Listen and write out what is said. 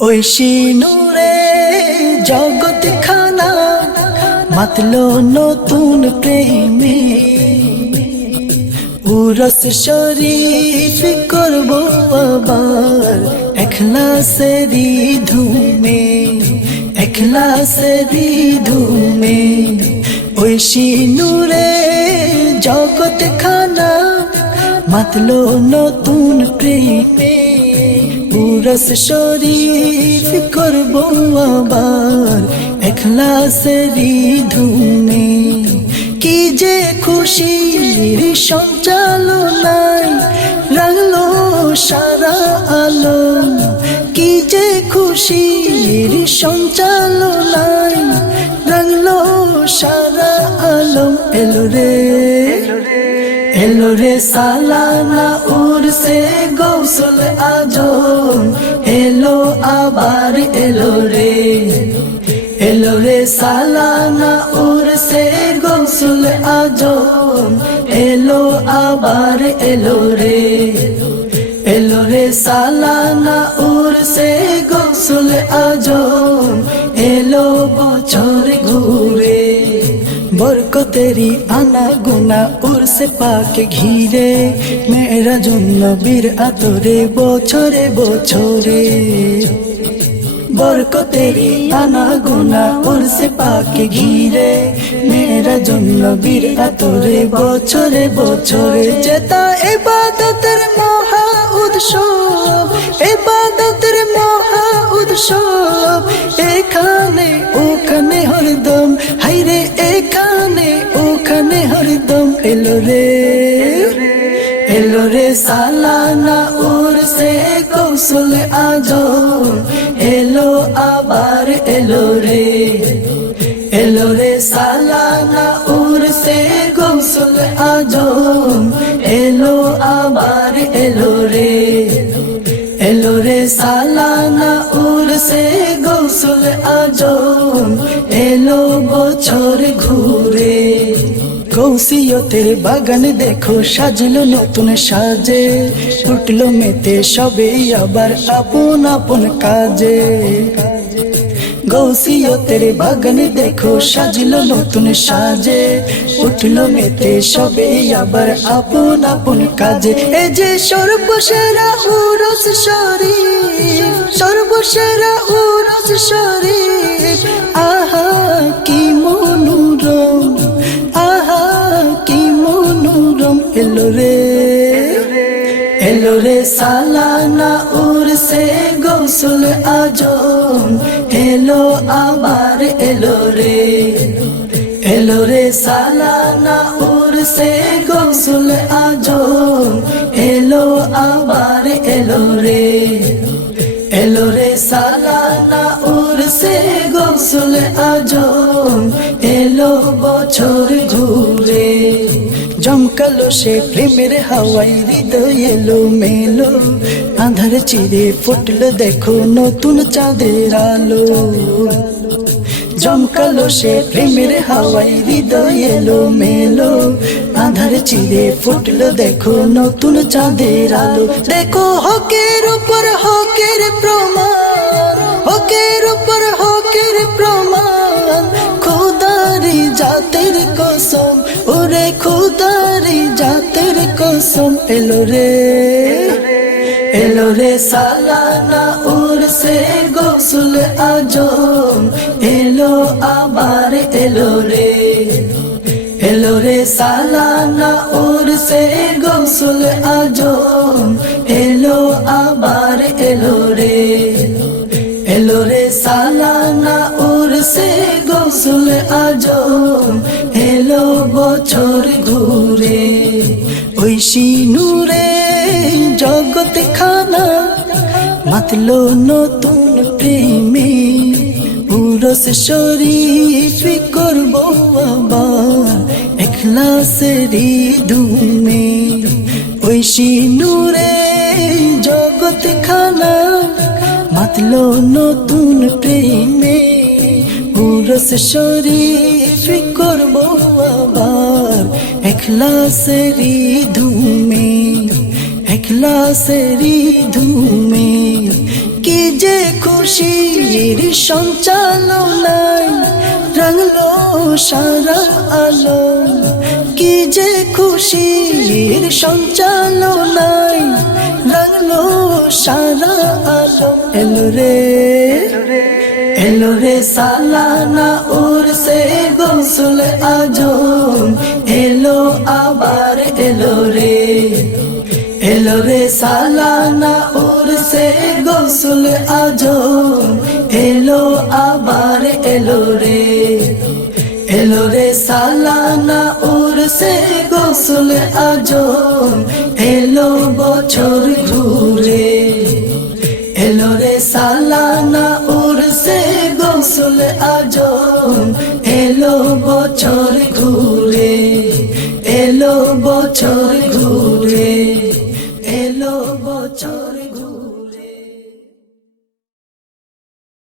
ঐশী নূরে জগৎ খানা মাতলো নতুন প্রেমে উরস শরীফ করব আবার এখলাসেরি ধুমে এখলাসেরি ধুমে ঐশী নূরে জগৎ খানা মাতলো নতুন প্রেমে উরস শরীফ করব আবার এখলাসেরি ধুমে কি যে খুশির সঞ্চালনায় রাঙলো সারা আলো কি যে খুশির সঞ্চালনায় রাঙলো সারা আলো এলো রে সালানা উরসে গৌসল আজম এলো আবার এলো রে সালানা উরসে গৌসল আজম এলো আবার এলো রে সালানা উরসে গৌসল আজম এলো বছর ঘুরে বরকতেরি আনা গুনা উরসে পাকে ঘিরে মেরা জন্য বীর আতরে বছরে বছরে বরকতেরি আনা গুনা উরসে পাকে ঘিরে মেরা জন্য বীর আতরে বছরে বছরে যেতা ইবাদতের মহা উৎসব ইবাদতের মহা উৎসব এখানে ওখানে হরদম হাইরে এখানে ওখানে হরদম এলো রে সালানা উরসে গৌসল আজম এলো আবার এলো রে সালানা উরসে গৌসল আজম এলো আবার এলো রে সালানা উরসে গৌসল আজম এলো বছর ঘুরে গৌসিয়তের বাগান দেখো সাজলো নতুন সাজে উঠলো মেতে সবে আবার আপন আপন কাজে গৌসিয়তের বাগান দেখো সাজলো নতুন সাজে উঠলো মেতে সবে আবার আপন আপন কাজে এ যে সর্বসেরা উরস শরীফ সর্বসেরা উরস শরীফ আহা কি মনোরম আহা কি মনোরম এলো রে সালানা উরসে গৌসল আজম এলো আবার এলো রে সালানা উরসে গৌসল আজম এলো আবার এলো রে সালানা উরসে গৌসল আজম এলো বছর ঘুরে জমকালো সে প্রেমের হাওয়াই হৃদয় এলো মেলো আধার চিরে ফুটলো দেখো নতুন চাঁদের আলো জমকালো সে প্রেমের হাওয়াই হৃদয় এলো মেলো আধার চিরে ফুটলো দেখো নতুন চাঁদের আলো দেখো হকের উপর হকের প্রমাণ হকের উপর হকের প্রমাণ খোদারি জাতের কসম ওরে খোদারি জাতের কসম এলো রে সালানা উরসে গৌসল আজম এলো আবার এলো রে সালানা উরসে গৌসল আজম এলো আবার এলো রে সালানা উরসে গৌসল আজম এলো বছর ঘুরে ঐশী নূরে জগৎ খানা মাতলো নতুন প্রেমে উরস শরীফ করব আবার এখলাসেরি ধুমে ঐশী নূরে জগৎ খানা মাতলো নতুন প্রেমে উরস শরীফ করব আবার এখলাসেরি ধুমে এখলাসেরি ধুমে কি যে খুশির সঞ্চালনায় রাঙলো সারা আলো, কি যে খুশির সঞ্চালনায় রাঙলো সারা আলো। এলো রে সালানা উরসে গোসল আজম, এলো আবার এলো রে সালানা উরসে গোসল আজম, এলো আবার এলো রে সালানা উরসে গোসল আজম, এলো বছর ঘুরে। এলো রে সালানা উরসে গোসল আজম, এলো বছর ঘুরে, এলো বছর ঘুরে।